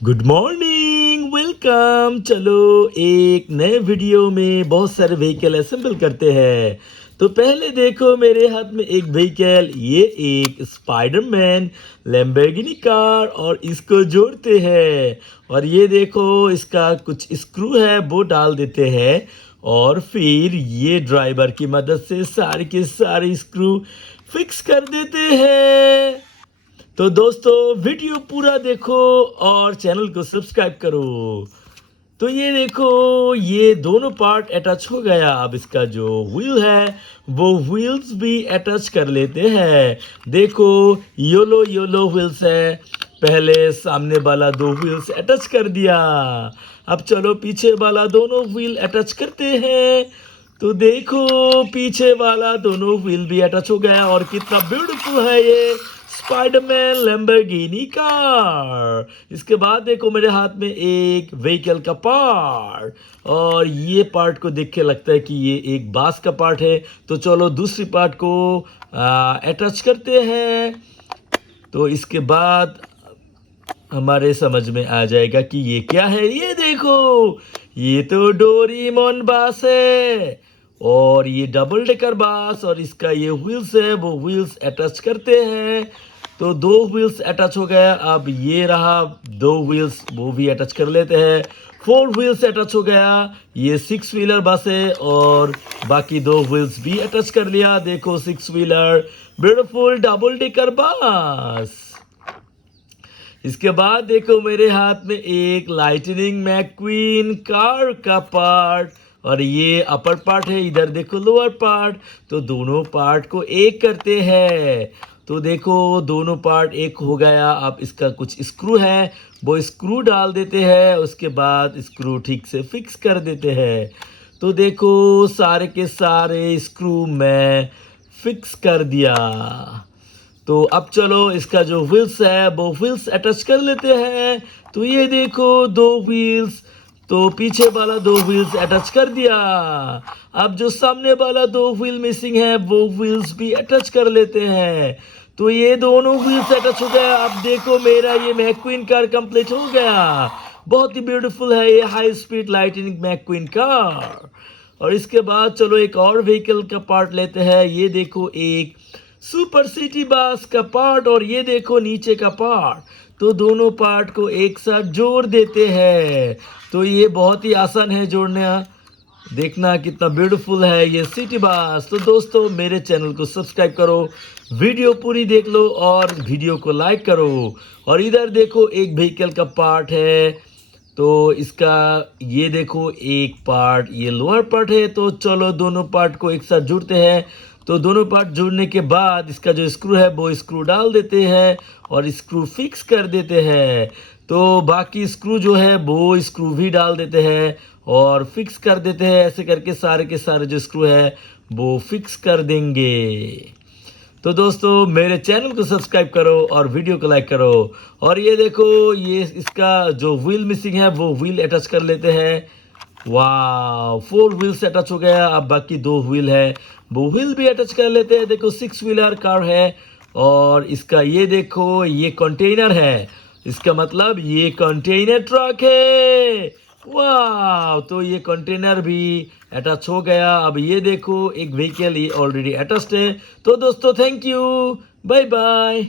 Good morning, welcome. चलो एक नए वीडियो में बहुत सारे व्हीकल असेंबल करते हैं। तो पहले देखो मेरे हाथ में एक व्हीकल, ये एक स्पाइडरमैन लैम्बोर्गिनी कार और इसको जोड़ते हैं। और ये देखो इसका कुछ स्क्रू है वो डाल देते हैं और फिर ये ड्राइवर की मदद से सारे के सारे स्क्रू फिक्स कर देते हैं। तो दोस्तों वीडियो पूरा देखो और चैनल को सब्सक्राइब करो। तो ये देखो ये दोनों पार्ट अटैच हो गया। अब इसका जो व्हील है वो व्हील्स भी अटैच कर लेते हैं। देखो योलो योलो व्हील्स है। पहले सामने वाला दो व्हील्स अटैच कर दिया। अब चलो पीछे वाला दोनों व्हील अटैच करते हैं। तो देखो पीछे वाला दोनों व्हील भी अटैच हो गया और कितना ब्यूटीफुल है ये स्पाइडरमैन लैम्बोर्गिनी कार। इसके बाद देखो मेरे हाथ में एक व्हीकल का पार्ट और ये पार्ट को देख के लगता है कि ये एक बास का पार्ट है। तो चलो दूसरी पार्ट को अटैच करते हैं। तो इसके बाद हमारे समझ में आ जाएगा कि ये क्या है। ये देखो ये तो डोरेमोन बास है और ये डबल डेकर बास और इसका ये व्हील्स है वो व्हील्स अटैच करते हैं। तो दो व्हील्स अटैच हो गया। अब ये रहा दो व्हील्स वो भी अटैच कर लेते हैं। फोर व्हील्स अटैच हो गया। ये सिक्स व्हीलर बस है और बाकी दो व्हील्स भी अटैच कर लिया। देखो six wheeler beautiful double decker bus. इसके बाद देखो मेरे हाथ में एक लाइटनिंग मैक्वीन कार का पार्ट और ये अपर पार्ट है। इधर देखो लोअर पार्ट। तो दोनों पार्ट को एक करते हैं। तो देखो दोनों पार्ट एक हो गया। अब इसका कुछ स्क्रू है वो स्क्रू डाल देते हैं। उसके बाद स्क्रू ठीक से फिक्स कर देते हैं। तो देखो सारे के सारे स्क्रू मैं फिक्स कर दिया। तो अब चलो इसका जो व्हील्स है वो व्हील्स अटैच कर लेते हैं। तो ये देखो दो व्हील्स। तो पीछे वाला दो व्हील्स अटैच कर दिया। अब जो सामने वाला दो व्हील मिसिंग है वो व्हील्स भी अटैच कर लेते हैं। तो ये दोनों व्हील्स अटैच हो गया। अब देखो मेरा ये मैक्वीन कार कंप्लीट हो गया। बहुत ही ब्यूटीफुल है ये high speed lightning McQueen car. और इसके बाद चलो एक और व्हीकल का पार्ट लेते हैं। ये देखो एक सुपर सिटी बस का पार्ट और ये देखो नीचे का पार्ट। तो दोनों पार्ट को एक साथ जोड़ देते हैं। तो ये बहुत ही आसान है जोड़ना। देखना कितना ब्यूटीफुल है ये सिटी बस। तो दोस्तों मेरे चैनल को सब्सक्राइब करो, वीडियो पूरी देख लो और वीडियो को लाइक करो। और इधर देखो एक व्हीकल का पार्ट है। तो इसका ये देखो एक पार्ट ये लोअर पार्ट है। तो चलो दोनों पार्ट को एक साथ जोड़ते हैं। तो दोनों पार्ट जोड़ने के बाद इसका जो स्क्रू है वो स्क्रू डाल देते हैं और स्क्रू फिक्स कर देते हैं। तो बाकी स्क्रू जो है वो स्क्रू भी डाल देते हैं और फिक्स कर देते हैं। ऐसे करके सारे के सारे जो स्क्रू है वो फिक्स कर देंगे। तो दोस्तों मेरे चैनल को सब्सक्राइब करो और वीडियो को लाइक करो। और ये देखो ये इसका जो व्हील मिसिंग है वो व्हील अटैच कर लेते हैं। वाह फोर व्हील्स अटैच हो गया। अब बाकी दो व्हील है वो व्हील भी अटैच कर लेते हैं। देखो सिक्स व्हीलर कार है और इसका ये देखो ये कंटेनर है। इसका मतलब ये कंटेनर ट्रक है। वाह तो ये कंटेनर भी अटैच हो गया। अब ये देखो एक व्हीकल ये ऑलरेडी अटैच्ड है। तो दोस्तों थैंक यू, बाय बाय।